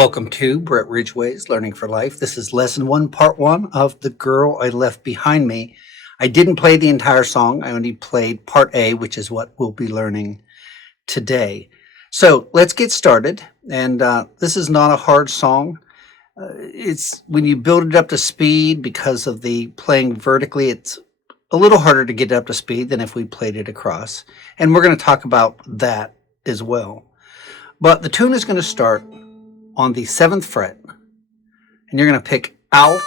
Welcome to Brett Ridgway's Learning for Life. This is lesson one, part one of The Girl I Left Behind Me. I didn't play the entire song. I only played part A, which is what we'll be learning today. So let's get started. And this is not a hard song. It's when you build it up to speed because of the playing vertically, it's a little harder to get it up to speed than if we played it across. And we're going to talk about that as well. But the tune is going to start on the 7th fret, and you're going to pick out.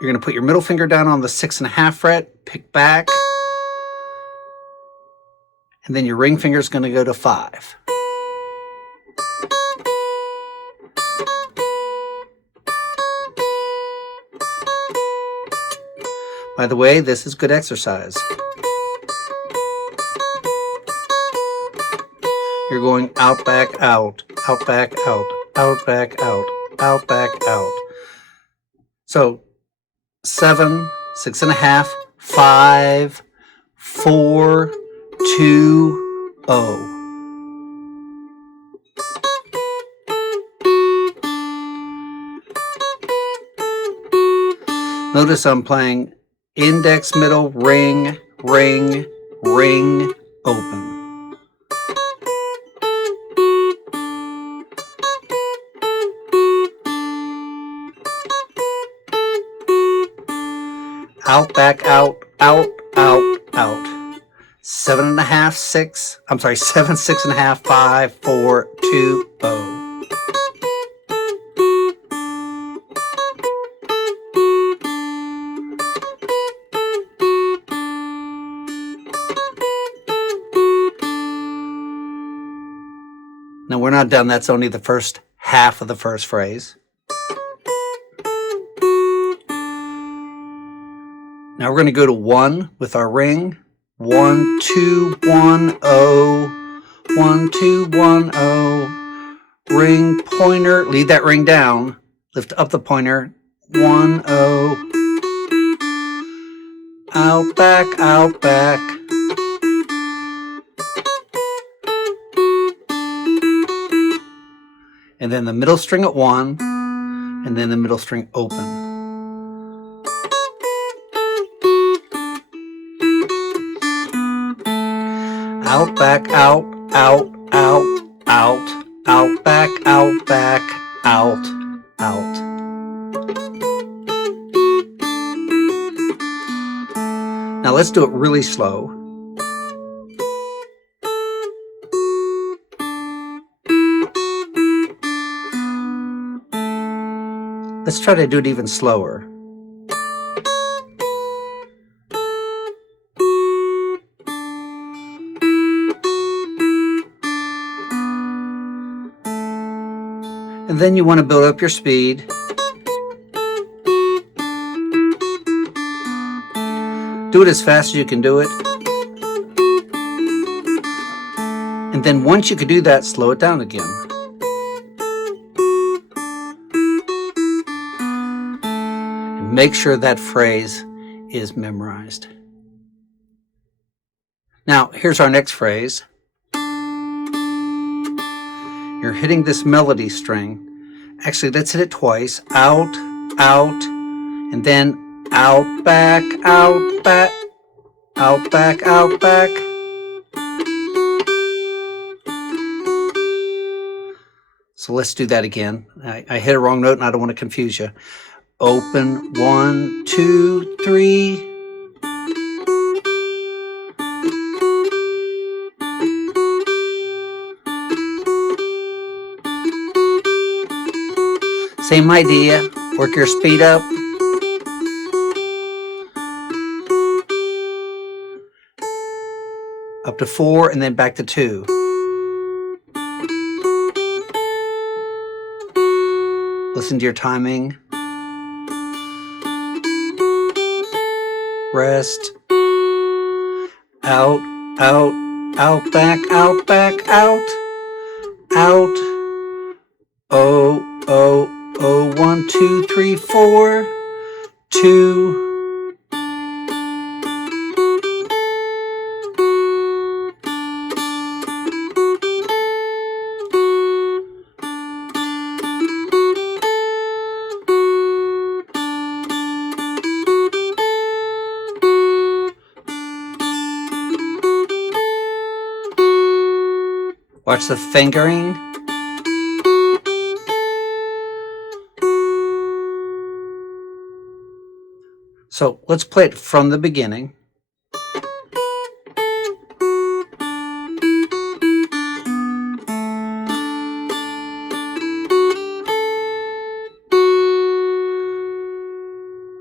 You're going to put your middle finger down on the 6.5 fret, pick back, and then your ring finger is going to go to 5. By the way, this is good exercise. You're going out, back, out, back, out, back, out, back, out. So 7, 6.5, 5, 4, 2, 0. Notice I'm playing index, middle, ring, ring, ring, open. Out, back, out, out, out, out. 7.5, 6. I'm sorry, 7, 6.5, 5, 4, 2, 0. Now we're not done. That's only the first half of the first phrase. Now we're going to go to 1 with our ring. 1, 2, 1, 0. 1, 2, 1, 0. Ring, pointer. Leave that ring down. Lift up the pointer. 1, 0. Out, back, out, back. And then the middle string at 1. And then the middle string open. Out, back, out, out, out, out, out, back, out, back, out, out. Now let's do it really slow. Let's try to do it even slower. And then you want to build up your speed. Do it as fast as you can do it. And then once you can do that, slow it down again. And make sure that phrase is memorized. Now, here's our next phrase. You're hitting this melody string. Actually, let's hit it twice. Out, out, and then out, back, out, back, out, back, out, back. So let's do that again. I hit a wrong note and I don't want to confuse you. Open, 1, 2, 3. Same idea, work your speed up. Up to 4 and then back to 2. Listen to your timing. Rest. Out, out, out, back, out, back, out. Out. Oh, oh. 1, 2, 3, 4, 2. Watch the fingering. So let's play it from the beginning.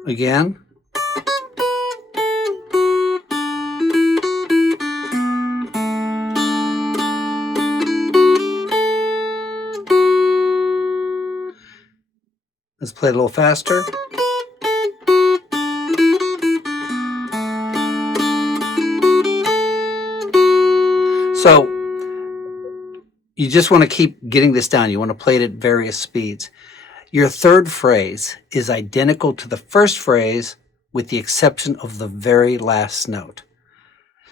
Again. Let's play it a little faster. So you just want to keep getting this down. You want to play it at various speeds. Your third phrase is identical to the first phrase with the exception of the very last note.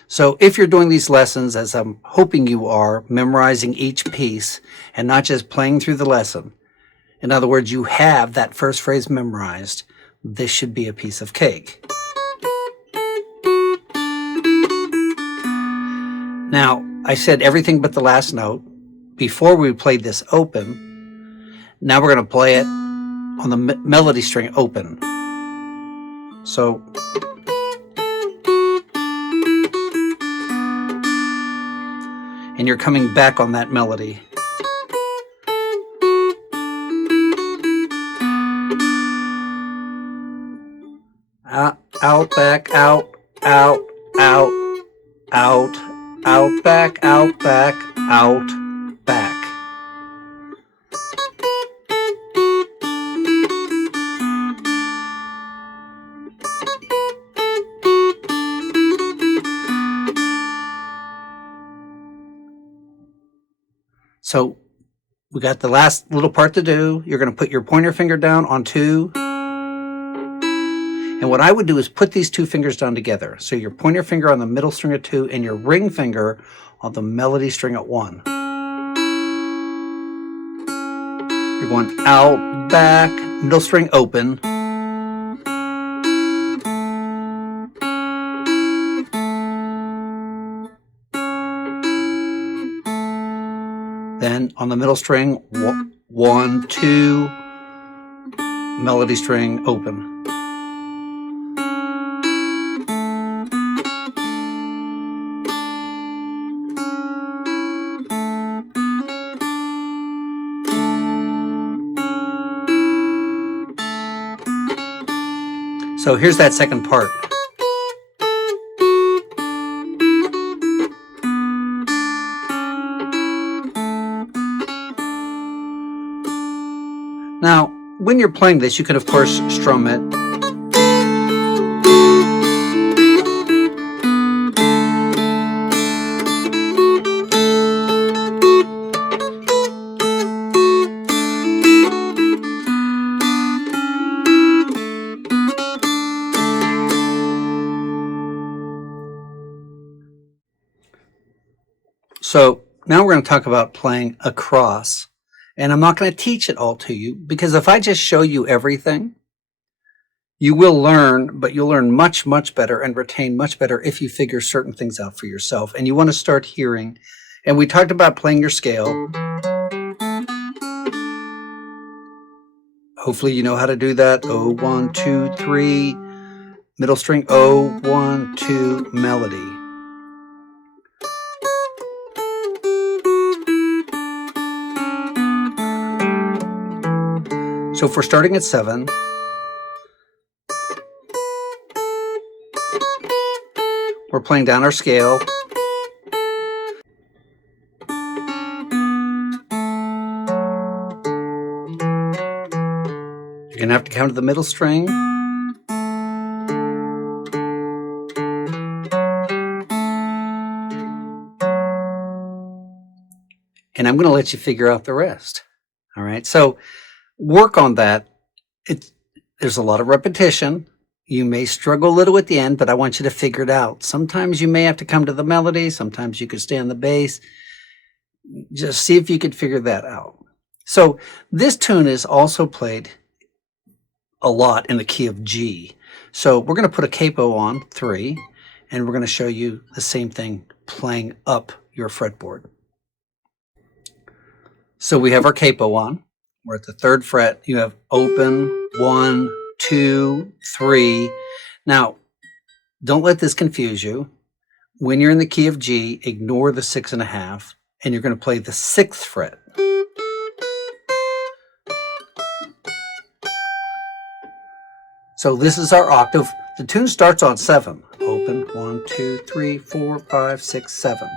So if you're doing these lessons, as I'm hoping you are, memorizing each piece and not just playing through the lesson, in other words, you have that first phrase memorized, this should be a piece of cake. Now, I said everything but the last note before we played this open. Now we're going to play it on the melody string open. So, and you're coming back on that melody. Out, back, out, out, out, out, out, back, out, back, out, back. So we got the last little part to do. You're going to put your pointer finger down on 2. And what I would do is put these 2 fingers down together. So your pointer finger on the middle string at 2 and your ring finger on the melody string at 1. You're going out, back, middle string open. Then on the middle string, 1, 2, melody string open. So here's that second part. Now, when you're playing this, you can of course strum it. So now we're going to talk about playing across. And I'm not going to teach it all to you, because if I just show you everything, you will learn, but you'll learn much, much better and retain much better if you figure certain things out for yourself. And you want to start hearing. And we talked about playing your scale. Hopefully you know how to do that. Oh, 1, 2, 3, middle string, oh, 1, 2, melody. So if we're starting at 7, we're playing down our scale. You're going to have to come to the middle string. And I'm going to let you figure out the rest. All right. So work on that. There's a lot of repetition. You may struggle a little at the end, but I want you to figure it out. Sometimes you may have to come to the melody. Sometimes you could stay on the bass. Just see if you could figure that out. So this tune is also played a lot in the key of G. So we're going to put a capo on 3, and we're going to show you the same thing playing up your fretboard. So we have our capo on. We're at the 3rd fret. You have open, 1, 2, 3. Now, don't let this confuse you. When you're in the key of G, ignore the 6.5, and you're going to play the 6th fret. So this is our octave. The tune starts on 7. Open, 1, 2, 3, 4, 5, 6, 7.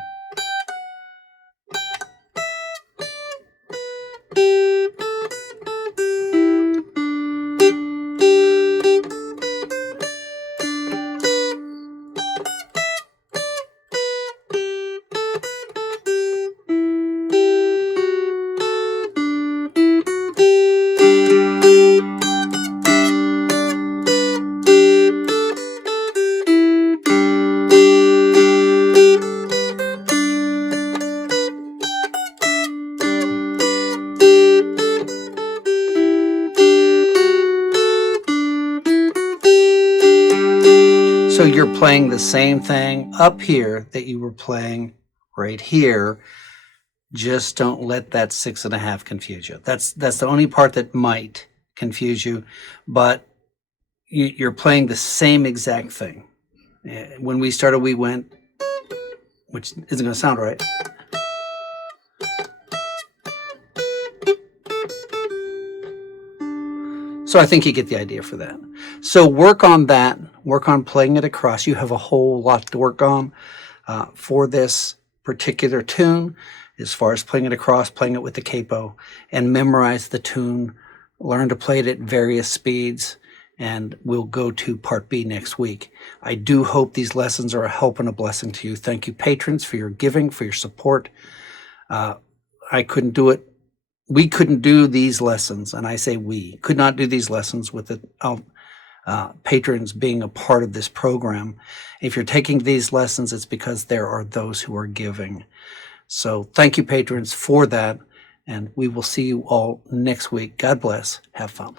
So you're playing the same thing up here that you were playing right here. Just don't let that 6.5 confuse you. That's the only part that might confuse you, but you're playing the same exact thing. When we started, we went, which isn't going to sound right. So I think you get the idea for that. So work on that. Work on playing it across. You have a whole lot to work on for this particular tune, as far as playing it across, playing it with the capo, and memorize the tune. Learn to play it at various speeds, and we'll go to Part B next week. I do hope these lessons are a help and a blessing to you. Thank you, patrons, for your giving, for your support. I couldn't do it. We couldn't do these lessons, and I say we could not do these lessons with the patrons being a part of this program. If you're taking these lessons, it's because there are those who are giving. So thank you, patrons, for that, and we will see you all next week. God bless. Have fun.